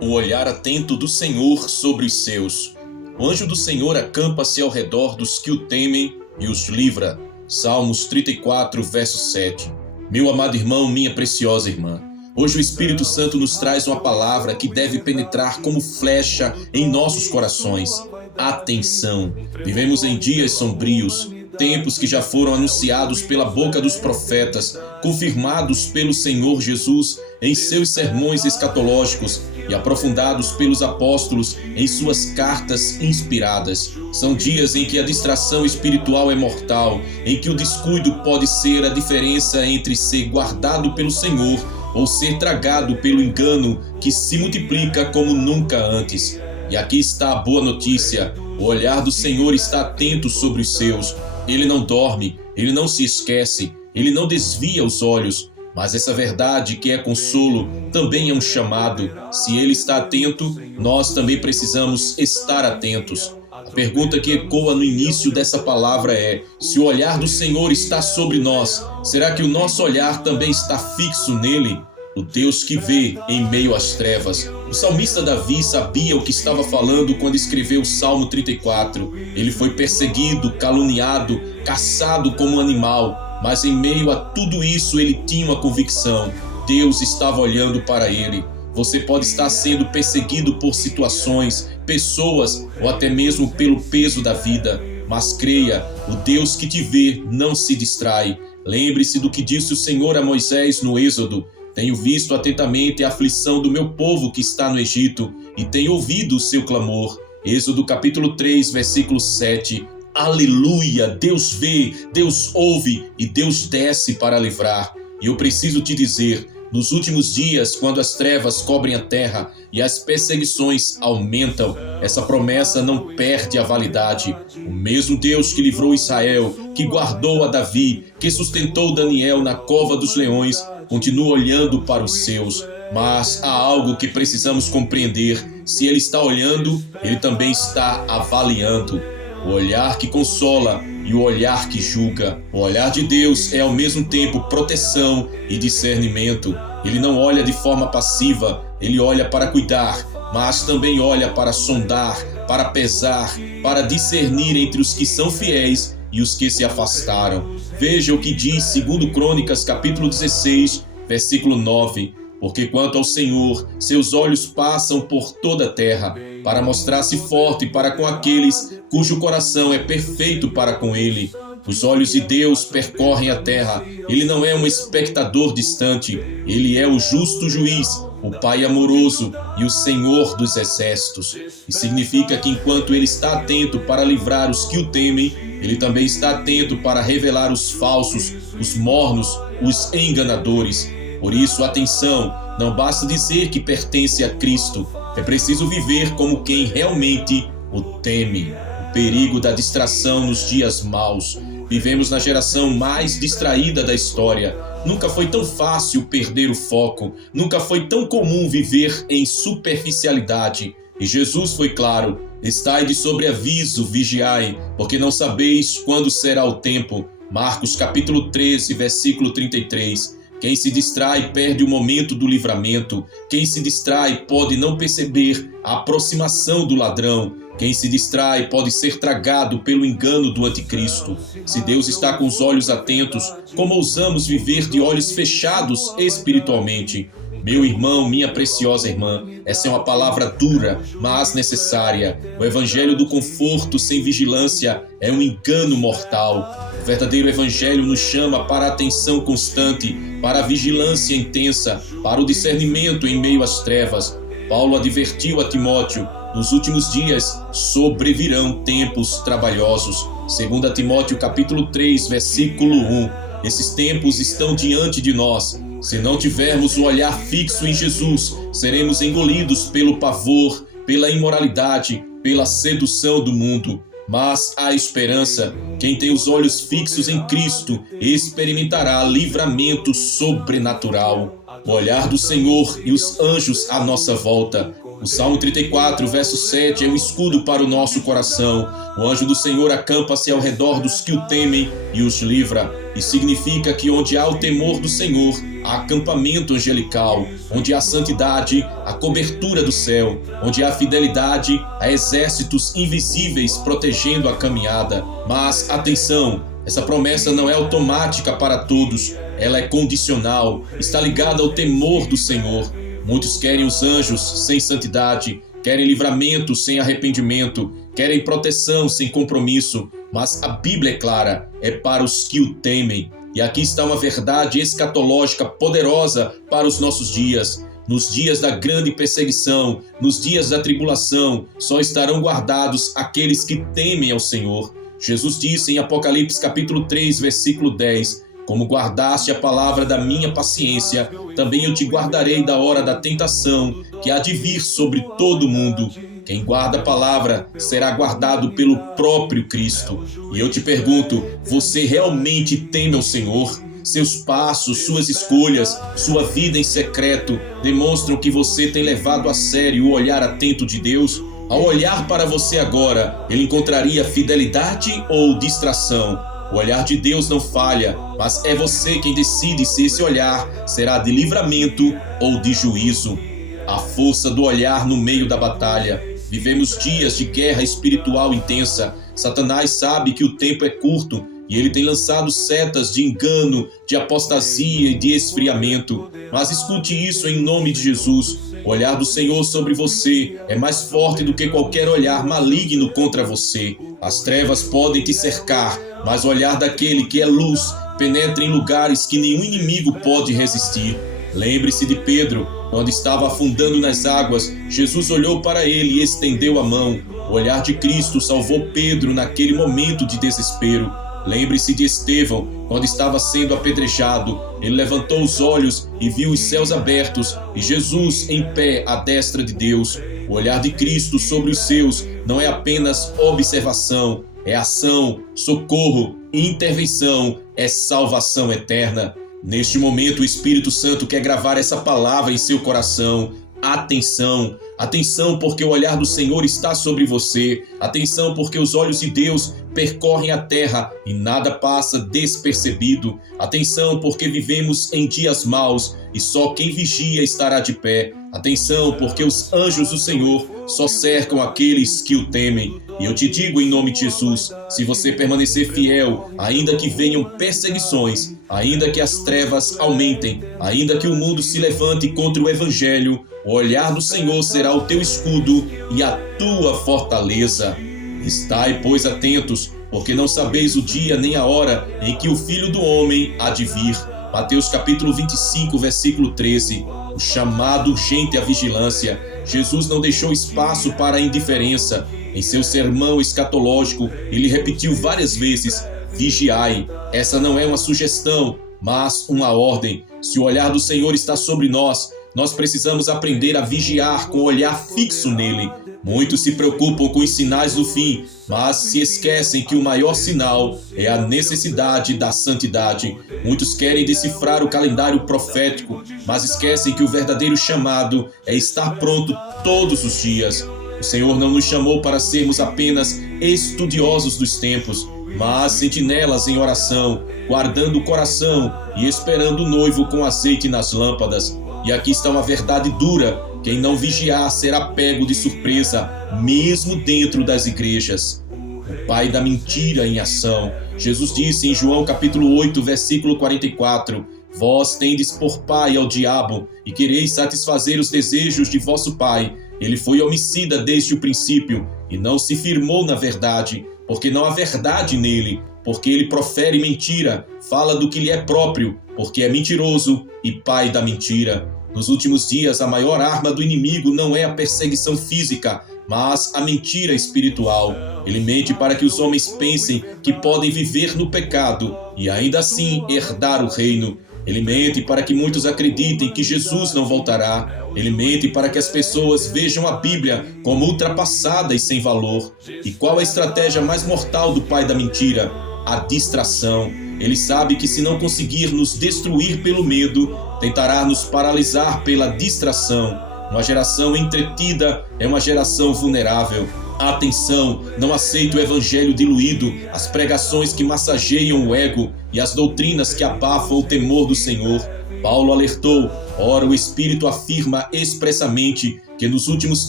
O olhar atento do Senhor sobre os seus. O anjo do Senhor acampa-se ao redor dos que o temem e os livra. Salmos 34, verso 7. Meu amado irmão, minha preciosa irmã, hoje o Espírito Santo nos traz uma palavra que deve penetrar como flecha em nossos corações. Atenção! Vivemos em dias sombrios, tempos que já foram anunciados pela boca dos profetas, confirmados pelo Senhor Jesus em seus sermões escatológicos e aprofundados pelos apóstolos em suas cartas inspiradas. São dias em que a distração espiritual é mortal, em que o descuido pode ser a diferença entre ser guardado pelo Senhor ou ser tragado pelo engano que se multiplica como nunca antes. E aqui está a boa notícia: o olhar do Senhor está atento sobre os seus. Ele não dorme, ele não se esquece, ele não desvia os olhos. Mas essa verdade que é consolo também é um chamado. Se ele está atento, nós também precisamos estar atentos. A pergunta que ecoa no início dessa palavra é: se o olhar do Senhor está sobre nós, será que o nosso olhar também está fixo nele? O Deus que vê em meio às trevas. O salmista Davi sabia o que estava falando quando escreveu o Salmo 34. Ele foi perseguido, caluniado, caçado como animal, mas em meio a tudo isso ele tinha uma convicção: Deus estava olhando para ele. Você pode estar sendo perseguido por situações, pessoas ou até mesmo pelo peso da vida, mas creia, o Deus que te vê não se distrai. Lembre-se do que disse o Senhor a Moisés no Êxodo: tenho visto atentamente a aflição do meu povo que está no Egito e tenho ouvido o seu clamor. Êxodo capítulo 3, versículo 7. Aleluia! Deus vê, Deus ouve e Deus desce para livrar. E eu preciso te dizer, nos últimos dias, quando as trevas cobrem a terra e as perseguições aumentam, essa promessa não perde a validade. O mesmo Deus que livrou Israel, que guardou a Davi, que sustentou Daniel na cova dos leões, continua olhando para os seus. Mas há algo que precisamos compreender: se ele está olhando, ele também está avaliando. O olhar que consola e o olhar que julga. O olhar de Deus é ao mesmo tempo proteção e discernimento. Ele não olha de forma passiva, ele olha para cuidar, mas também olha para sondar, para pesar, para discernir entre os que são fiéis e os que se afastaram. Veja o que diz 2 Crônicas capítulo 16, versículo 9. Porque quanto ao Senhor, seus olhos passam por toda a terra, para mostrar-se forte para com aqueles cujo coração é perfeito para com ele. Os olhos de Deus percorrem a terra. Ele não é um espectador distante. Ele é o justo juiz, o Pai amoroso e o Senhor dos exércitos. E significa que enquanto ele está atento para livrar os que o temem, ele também está atento para revelar os falsos, os mornos, os enganadores. Por isso, atenção, não basta dizer que pertence a Cristo. É preciso viver como quem realmente o teme. O perigo da distração nos dias maus. Vivemos na geração mais distraída da história. Nunca foi tão fácil perder o foco. Nunca foi tão comum viver em superficialidade. E Jesus foi claro: estai de sobreaviso, vigiai, porque não sabeis quando será o tempo. Marcos capítulo 13, versículo 33. Quem se distrai perde o momento do livramento. Quem se distrai pode não perceber a aproximação do ladrão. Quem se distrai pode ser tragado pelo engano do anticristo. Se Deus está com os olhos atentos, como ousamos viver de olhos fechados espiritualmente? Meu irmão, minha preciosa irmã, essa é uma palavra dura, mas necessária. O evangelho do conforto sem vigilância é um engano mortal. O verdadeiro evangelho nos chama para a atenção constante, para a vigilância intensa, para o discernimento em meio às trevas. Paulo advertiu a Timóteo: nos últimos dias sobrevirão tempos trabalhosos. 2 Timóteo capítulo 3, versículo 1. Esses tempos estão diante de nós. Se não tivermos o olhar fixo em Jesus, seremos engolidos pelo pavor, pela imoralidade, pela sedução do mundo. Mas há esperança. Quem tem os olhos fixos em Cristo experimentará livramento sobrenatural. O olhar do Senhor e os anjos à nossa volta O Salmo 34, verso 7 é um escudo para o nosso coração. O anjo do Senhor acampa-se ao redor dos que o temem e os livra. E significa que onde há o temor do Senhor, há acampamento angelical. Onde há santidade, há cobertura do céu. Onde há fidelidade, há exércitos invisíveis protegendo a caminhada. Mas, atenção, essa promessa não é automática para todos. Ela é condicional, está ligada ao temor do Senhor. Muitos querem os anjos sem santidade, querem livramento sem arrependimento, querem proteção sem compromisso, mas a Bíblia é clara, é para os que o temem. E aqui está uma verdade escatológica poderosa para os nossos dias. Nos dias da grande perseguição, nos dias da tribulação, só estarão guardados aqueles que temem ao Senhor. Jesus disse em Apocalipse capítulo 3, versículo 10, como guardaste a palavra da minha paciência, também eu te guardarei da hora da tentação, que há de vir sobre todo o mundo. Quem guarda a palavra será guardado pelo próprio Cristo. E eu te pergunto, você realmente teme ao Senhor? Seus passos, suas escolhas, sua vida em secreto demonstram que você tem levado a sério o olhar atento de Deus? Ao olhar para você agora, ele encontraria fidelidade ou distração? O olhar de Deus não falha, mas é você quem decide se esse olhar será de livramento ou de juízo. A força do olhar no meio da batalha. Vivemos dias de guerra espiritual intensa. Satanás sabe que o tempo é curto e ele tem lançado setas de engano, de apostasia e de esfriamento. Mas escute isso em nome de Jesus. O olhar do Senhor sobre você é mais forte do que qualquer olhar maligno contra você. As trevas podem te cercar, mas o olhar daquele que é luz penetra em lugares que nenhum inimigo pode resistir. Lembre-se de Pedro, quando estava afundando nas águas, Jesus olhou para ele e estendeu a mão. O olhar de Cristo salvou Pedro naquele momento de desespero. Lembre-se de Estevão, quando estava sendo apedrejado. Ele levantou os olhos e viu os céus abertos e Jesus em pé à destra de Deus. O olhar de Cristo sobre os seus não é apenas observação, é ação, socorro e intervenção, é salvação eterna. Neste momento, o Espírito Santo quer gravar essa palavra em seu coração. Atenção, atenção, porque o olhar do Senhor está sobre você. Atenção, porque os olhos de Deus percorrem a terra e nada passa despercebido. Atenção, porque vivemos em dias maus e só quem vigia estará de pé. Atenção, porque os anjos do Senhor só cercam aqueles que o temem. E eu te digo em nome de Jesus, se você permanecer fiel, ainda que venham perseguições, ainda que as trevas aumentem, ainda que o mundo se levante contra o Evangelho, o olhar do Senhor será o teu escudo e a tua fortaleza. Estai, pois, atentos, porque não sabeis o dia nem a hora em que o Filho do Homem há de vir. Mateus capítulo 25, versículo 13. O chamado urgente à vigilância. Jesus não deixou espaço para a indiferença. Em seu sermão escatológico, ele repetiu várias vezes: vigiai. Essa não é uma sugestão, mas uma ordem. Se o olhar do Senhor está sobre nós, nós precisamos aprender a vigiar com o olhar fixo nele. Muitos se preocupam com os sinais do fim, mas se esquecem que o maior sinal é a necessidade da santidade. Muitos querem decifrar o calendário profético, mas esquecem que o verdadeiro chamado é estar pronto todos os dias. O Senhor não nos chamou para sermos apenas estudiosos dos tempos, mas sentinelas em oração, guardando o coração e esperando o noivo com azeite nas lâmpadas. E aqui está uma verdade dura: quem não vigiar será pego de surpresa, mesmo dentro das igrejas. O pai da mentira em ação. Jesus disse em João capítulo 8, versículo 44, vós tendes por pai ao diabo, e quereis satisfazer os desejos de vosso pai. Ele foi homicida desde o princípio, e não se firmou na verdade, porque não há verdade nele, porque ele profere mentira, fala do que lhe é próprio, porque é mentiroso e pai da mentira. Nos últimos dias, a maior arma do inimigo não é a perseguição física, mas a mentira espiritual. Ele mente para que os homens pensem que podem viver no pecado e ainda assim herdar o reino. Ele mente para que muitos acreditem que Jesus não voltará. Ele mente para que as pessoas vejam a Bíblia como ultrapassada e sem valor. E qual a estratégia mais mortal do pai da mentira? A distração. Ele sabe que se não conseguir nos destruir pelo medo, tentará nos paralisar pela distração. Uma geração entretida é uma geração vulnerável. Atenção, não aceite o evangelho diluído, as pregações que massageiam o ego e as doutrinas que abafam o temor do Senhor. Paulo alertou: ora, o Espírito afirma expressamente que nos últimos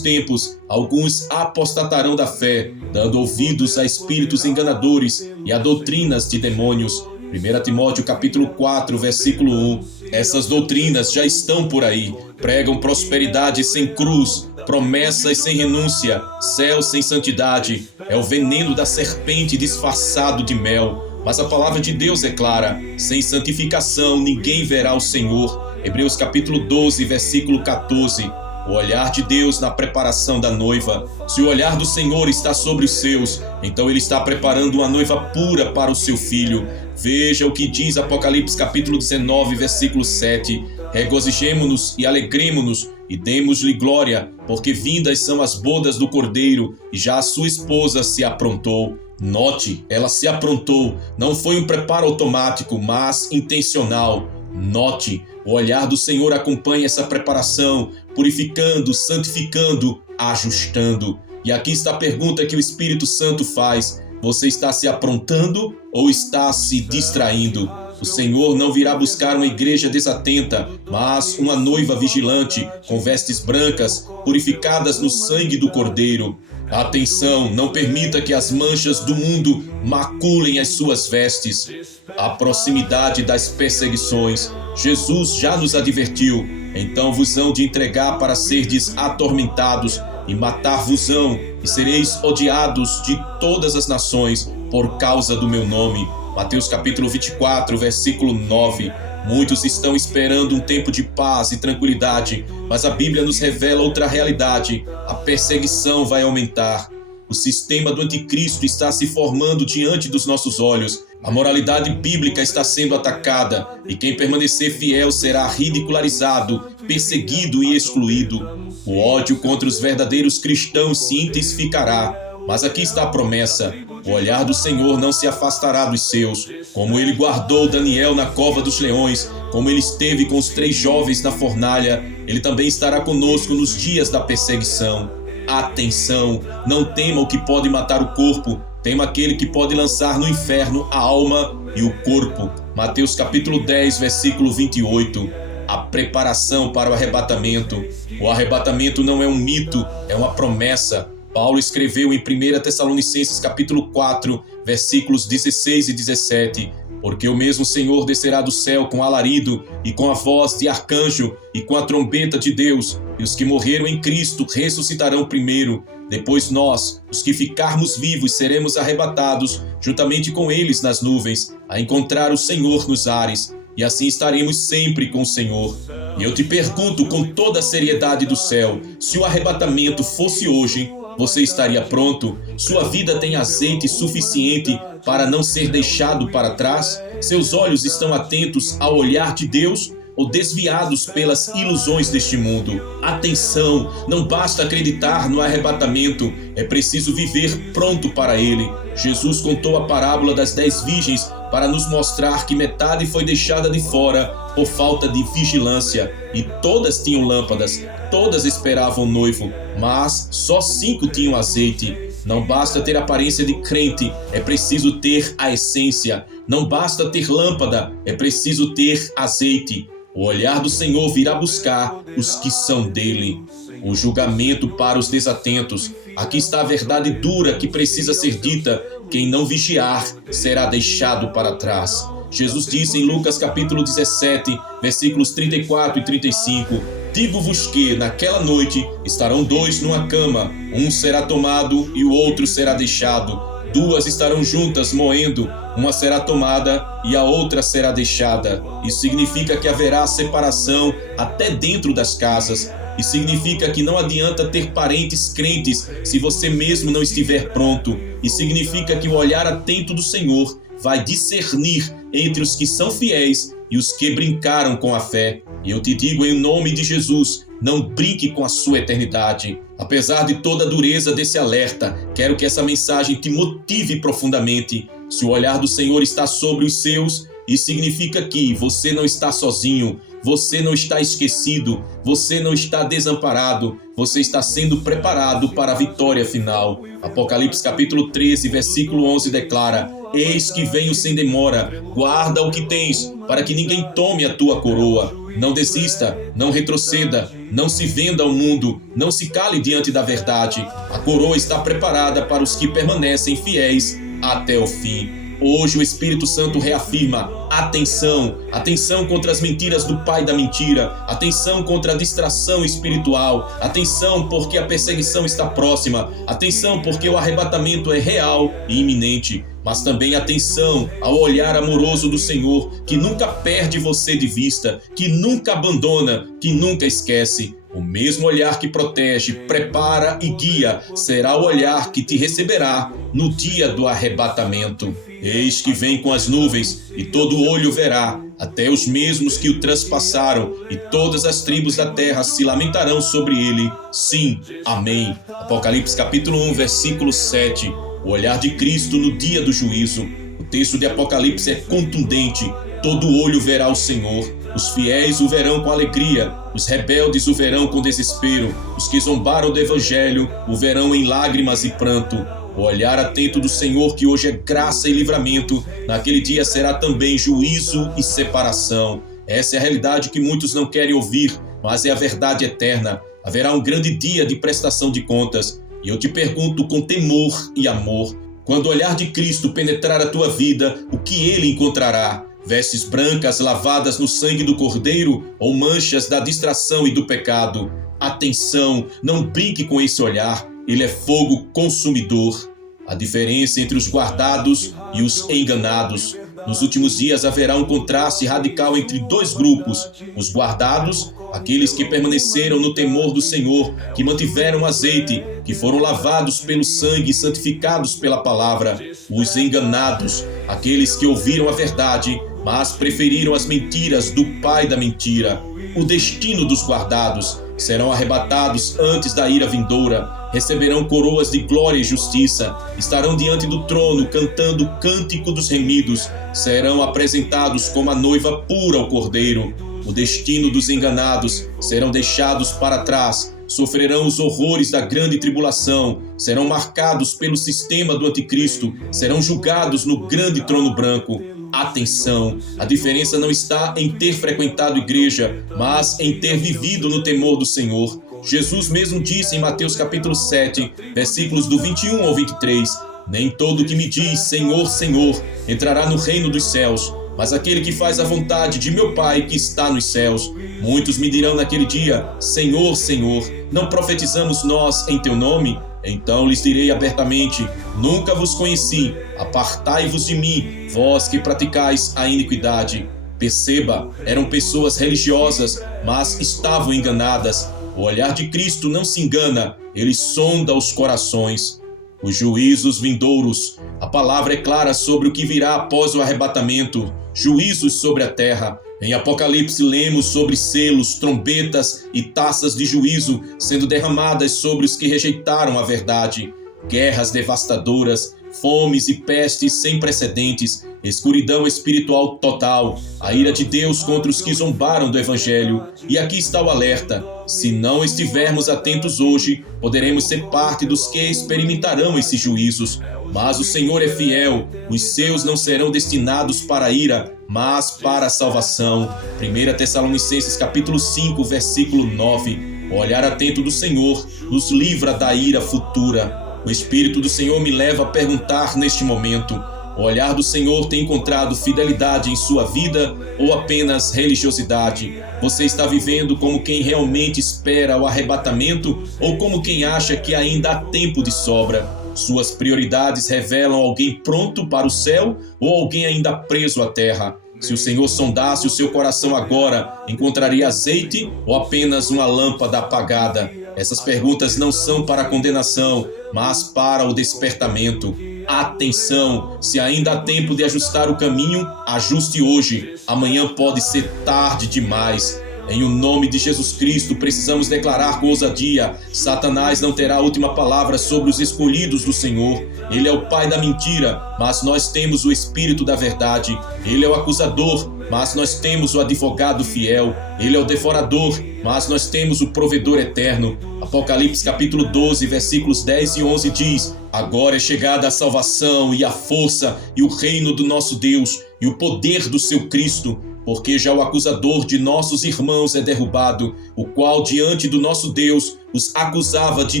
tempos alguns apostatarão da fé, dando ouvidos a espíritos enganadores e a doutrinas de demônios. 1 Timóteo capítulo 4, versículo 1. Essas doutrinas já estão por aí. Pregam prosperidade sem cruz, promessas sem renúncia, céu sem santidade. É o veneno da serpente disfarçado de mel. Mas a palavra de Deus é clara: sem santificação ninguém verá o Senhor. Hebreus capítulo 12, versículo 14. O olhar de Deus na preparação da noiva. Se o olhar do Senhor está sobre os seus, então Ele está preparando uma noiva pura para o seu filho. Veja o que diz Apocalipse capítulo 19, versículo 7. Regozijemo-nos e alegremo-nos e demos-lhe glória, porque vindas são as bodas do Cordeiro, e já a sua esposa se aprontou. Note, ela se aprontou. Não foi um preparo automático, mas intencional. Note, o olhar do Senhor acompanha essa preparação, purificando, santificando, ajustando. E aqui está a pergunta que o Espírito Santo faz: você está se aprontando ou está se distraindo? O Senhor não virá buscar uma igreja desatenta, mas uma noiva vigilante, com vestes brancas, purificadas no sangue do Cordeiro. Atenção, não permita que as manchas do mundo maculem as suas vestes. A proximidade das perseguições. Jesus já nos advertiu: então vos hão de entregar para serdes atormentados, e matar-vos-ão, e sereis odiados de todas as nações por causa do meu nome. Mateus capítulo 24, versículo 9. Muitos estão esperando um tempo de paz e tranquilidade, mas a Bíblia nos revela outra realidade: a perseguição vai aumentar. O sistema do anticristo está se formando diante dos nossos olhos. A moralidade bíblica está sendo atacada, e quem permanecer fiel será ridicularizado, perseguido e excluído. O ódio contra os verdadeiros cristãos se intensificará. Mas aqui está a promessa: o olhar do Senhor não se afastará dos seus. Como Ele guardou Daniel na cova dos leões, como Ele esteve com os 3 jovens na fornalha, Ele também estará conosco nos dias da perseguição. Atenção, não tema o que pode matar o corpo, tema aquele que pode lançar no inferno a alma e o corpo. Mateus capítulo 10, versículo 28. A preparação para o arrebatamento. O arrebatamento não é um mito, é uma promessa. Paulo escreveu em 1 Tessalonicenses capítulo 4, versículos 16 e 17: porque o mesmo Senhor descerá do céu com alarido, e com a voz de arcanjo, e com a trombeta de Deus, e os que morreram em Cristo ressuscitarão primeiro. Depois nós, os que ficarmos vivos, seremos arrebatados, juntamente com eles nas nuvens, a encontrar o Senhor nos ares, e assim estaremos sempre com o Senhor. E eu te pergunto com toda a seriedade do céu: se o arrebatamento fosse hoje, você estaria pronto? Sua vida tem azeite suficiente para não ser deixado para trás? Seus olhos estão atentos ao olhar de Deus ou desviados pelas ilusões deste mundo? Atenção, não basta acreditar no arrebatamento, é preciso viver pronto para ele. Jesus contou a parábola das 10 virgens para nos mostrar que metade foi deixada de fora por falta de vigilância, e todas tinham lâmpadas, todas esperavam o noivo, mas só 5 tinham azeite. Não basta ter aparência de crente, é preciso ter a essência. Não basta ter lâmpada, é preciso ter azeite. O olhar do Senhor virá buscar os que são dele. O julgamento para os desatentos. Aqui está a verdade dura que precisa ser dita: quem não vigiar será deixado para trás. Jesus disse em Lucas capítulo 17, versículos 34 e 35: digo-vos que naquela noite estarão 2 numa cama, um será tomado e o outro será deixado. 2 estarão juntas moendo, uma será tomada e a outra será deixada. Isso significa que haverá separação até dentro das casas. E significa que não adianta ter parentes crentes se você mesmo não estiver pronto. E significa que o olhar atento do Senhor vai discernir entre os que são fiéis e os que brincaram com a fé. E eu te digo em nome de Jesus: não brinque com a sua eternidade. Apesar de toda a dureza desse alerta, quero que essa mensagem te motive profundamente. Se o olhar do Senhor está sobre os seus, isso significa que você não está sozinho. você não está esquecido, você não está desamparado, você está sendo preparado para a vitória final. Apocalipse capítulo 13, versículo 11 declara: eis que venho sem demora, guarda o que tens, para que ninguém tome a tua coroa. Não desista, não retroceda, não se venda ao mundo, não se cale diante da verdade. A coroa está preparada para os que permanecem fiéis até o fim. Hoje o Espírito Santo reafirma: atenção, atenção contra as mentiras do pai da mentira, atenção contra a distração espiritual, atenção porque a perseguição está próxima, atenção porque o arrebatamento é real e iminente. Mas também atenção ao olhar amoroso do Senhor, que nunca perde você de vista, que nunca abandona, que nunca esquece. O mesmo olhar que protege, prepara e guia será o olhar que te receberá no dia do arrebatamento. Eis que vem com as nuvens, e todo olho verá, até os mesmos que o transpassaram, e todas as tribos da terra se lamentarão sobre ele. Sim, amém. Apocalipse capítulo 1, versículo 7. O olhar de Cristo no dia do juízo. O texto de Apocalipse é contundente. Todo olho verá o Senhor. Os fiéis o verão com alegria. Os rebeldes o verão com desespero. Os que zombaram do evangelho o verão em lágrimas e pranto. O olhar atento do Senhor, que hoje é graça e livramento, naquele dia será também juízo e separação. Essa é a realidade que muitos não querem ouvir, mas é a verdade eterna. Haverá um grande dia de prestação de contas. E eu te pergunto com temor e amor: quando o olhar de Cristo penetrar a tua vida, o que ele encontrará? Vestes brancas lavadas no sangue do Cordeiro ou manchas da distração e do pecado? Atenção, não brinque com esse olhar, ele é fogo consumidor. A diferença entre os guardados e os enganados. Nos últimos dias haverá um contraste radical entre dois grupos: os guardados, aqueles que permaneceram no temor do Senhor, que mantiveram o azeite, que foram lavados pelo sangue e santificados pela palavra; os enganados, aqueles que ouviram a verdade, mas preferiram as mentiras do pai da mentira. O destino dos guardados: serão arrebatados antes da ira vindoura, receberão coroas de glória e justiça, estarão diante do trono cantando o cântico dos remidos, serão apresentados como a noiva pura ao Cordeiro. O destino dos enganados: serão deixados para trás, sofrerão os horrores da grande tribulação, serão marcados pelo sistema do anticristo, serão julgados no grande trono branco. Atenção, a diferença não está em ter frequentado igreja, mas em ter vivido no temor do Senhor. Jesus mesmo disse em Mateus capítulo 7, versículos do 21 ao 23, nem todo que me diz Senhor, Senhor, entrará no reino dos céus, mas aquele que faz a vontade de meu Pai que está nos céus. Muitos me dirão naquele dia, Senhor, Senhor, não profetizamos nós em teu nome? Então lhes direi abertamente, nunca vos conheci, apartai-vos de mim, vós que praticais a iniquidade. Perceba, eram pessoas religiosas, mas estavam enganadas. O olhar de Cristo não se engana, ele sonda os corações. Os juízos vindouros. A palavra é clara sobre o que virá após o arrebatamento. Juízos sobre a terra. Em Apocalipse lemos sobre selos, trombetas e taças de juízo sendo derramadas sobre os que rejeitaram a verdade. Guerras devastadoras, fomes e pestes sem precedentes, escuridão espiritual total, a ira de Deus contra os que zombaram do Evangelho. E aqui está o alerta: se não estivermos atentos hoje, poderemos ser parte dos que experimentarão esses juízos. Mas o Senhor é fiel, os seus não serão destinados para a ira, mas para a salvação. 1 Tessalonicenses capítulo 5, versículo 9. O olhar atento do Senhor nos livra da ira futura. O Espírito do Senhor me leva a perguntar neste momento: o olhar do Senhor tem encontrado fidelidade em sua vida ou apenas religiosidade? Você está vivendo como quem realmente espera o arrebatamento ou como quem acha que ainda há tempo de sobra? Suas prioridades revelam alguém pronto para o céu ou alguém ainda preso à terra? Se o Senhor sondasse o seu coração agora, encontraria azeite ou apenas uma lâmpada apagada? Essas perguntas não são para condenação, mas para o despertamento. Atenção! Se ainda há tempo de ajustar o caminho, ajuste hoje. Amanhã pode ser tarde demais. Em o nome de Jesus Cristo, precisamos declarar com ousadia: Satanás não terá a última palavra sobre os escolhidos do Senhor. Ele é o pai da mentira, mas nós temos o Espírito da verdade. Ele é o acusador, mas nós temos o advogado fiel. Ele é o devorador, mas nós temos o provedor eterno. Apocalipse capítulo 12, versículos 10 e 11 diz: agora é chegada a salvação e a força e o reino do nosso Deus e o poder do seu Cristo, porque já o acusador de nossos irmãos é derrubado, o qual diante do nosso Deus os acusava de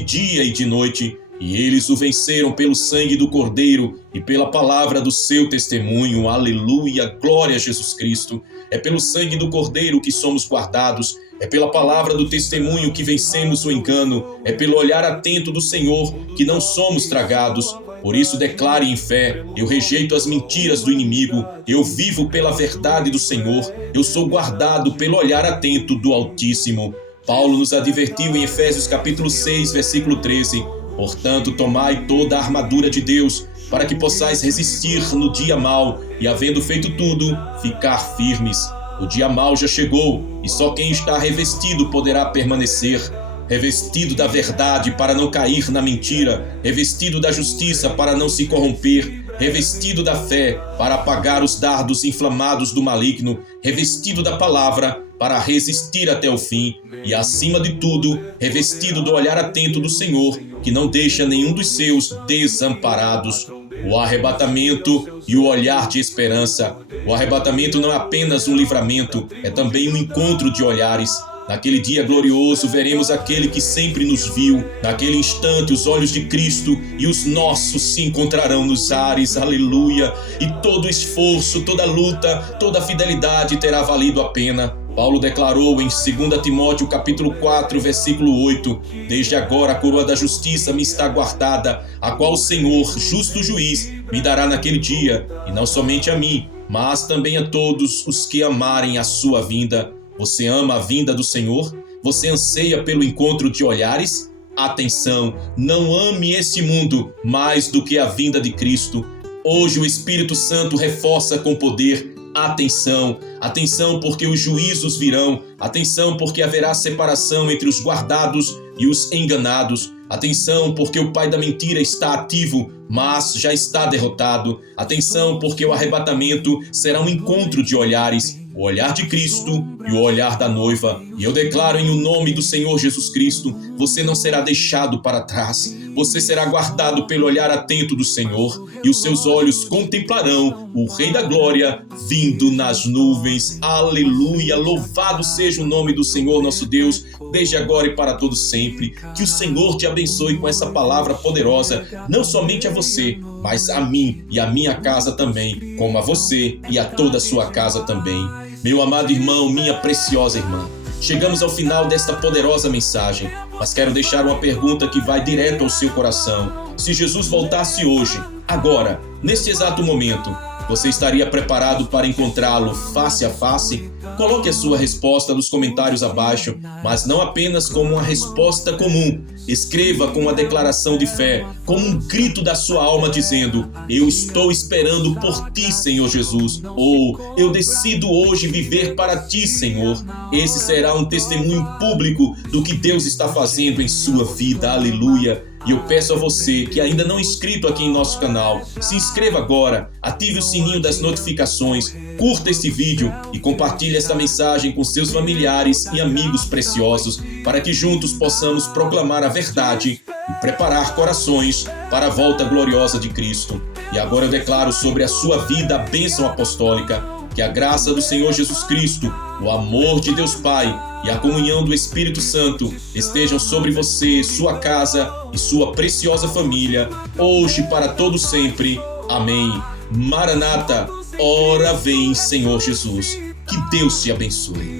dia e de noite. E eles o venceram pelo sangue do Cordeiro e pela palavra do seu testemunho. Aleluia, glória a Jesus Cristo. É pelo sangue do Cordeiro que somos guardados. É pela palavra do testemunho que vencemos o engano. É pelo olhar atento do Senhor que não somos tragados. Por isso declare em fé: eu rejeito as mentiras do inimigo. Eu vivo pela verdade do Senhor. Eu sou guardado pelo olhar atento do Altíssimo. Paulo nos advertiu em Efésios capítulo 6, versículo 13. Portanto, tomai toda a armadura de Deus, para que possais resistir no dia mau e, havendo feito tudo, ficar firmes. O dia mau já chegou, e só quem está revestido poderá permanecer. Revestido da verdade para não cair na mentira, revestido da justiça para não se corromper, revestido da fé para apagar os dardos inflamados do maligno, revestido da palavra para resistir até o fim e, acima de tudo, revestido do olhar atento do Senhor, que não deixa nenhum dos seus desamparados. O arrebatamento e o olhar de esperança. O arrebatamento não é apenas um livramento, é também um encontro de olhares. Naquele dia glorioso, veremos aquele que sempre nos viu. Naquele instante, os olhos de Cristo e os nossos se encontrarão nos ares. Aleluia! E todo esforço, toda luta, toda fidelidade terá valido a pena. Paulo declarou em 2 Timóteo capítulo 4, versículo 8: desde agora a coroa da justiça me está guardada, a qual o Senhor, justo juiz, me dará naquele dia, e não somente a mim, mas também a todos os que amarem a sua vinda. Você ama a vinda do Senhor? Você anseia pelo encontro de olhares? Atenção, não ame esse mundo mais do que a vinda de Cristo. Hoje o Espírito Santo reforça com poder. Atenção, atenção, porque os juízos virão. Atenção, porque haverá separação entre os guardados e os enganados. Atenção, porque o pai da mentira está ativo, mas já está derrotado. Atenção, porque o arrebatamento será um encontro de olhares. O olhar de Cristo e o olhar da noiva. E eu declaro em o nome do Senhor Jesus Cristo: você não será deixado para trás. Você será guardado pelo olhar atento do Senhor, e os seus olhos contemplarão o Rei da Glória vindo nas nuvens. Aleluia! Louvado seja o nome do Senhor nosso Deus, desde agora e para todo sempre. Que o Senhor te abençoe com essa palavra poderosa, não somente a você, mas a mim e a minha casa também, como a você e a toda a sua casa também. Meu amado irmão, minha preciosa irmã, chegamos ao final desta poderosa mensagem, mas quero deixar uma pergunta que vai direto ao seu coração. Se Jesus voltasse hoje, agora, neste exato momento, você estaria preparado para encontrá-lo face a face? Coloque a sua resposta nos comentários abaixo, mas não apenas como uma resposta comum. Escreva com uma declaração de fé, como um grito da sua alma dizendo: eu estou esperando por ti, Senhor Jesus. Ou eu decido hoje viver para ti, Senhor. Esse será um testemunho público do que Deus está fazendo em sua vida. Aleluia! E eu peço a você que ainda não é inscrito aqui em nosso canal, se inscreva agora, ative o sininho das notificações, curta este vídeo e compartilhe esta mensagem com seus familiares e amigos preciosos, para que juntos possamos proclamar a verdade e preparar corações para a volta gloriosa de Cristo. E agora eu declaro sobre a sua vida a bênção apostólica, que a graça do Senhor Jesus Cristo, o amor de Deus Pai e a comunhão do Espírito Santo estejam sobre você, sua casa e sua preciosa família, hoje e para todo sempre. Amém. Maranata, ora vem, Senhor Jesus. Que Deus te abençoe.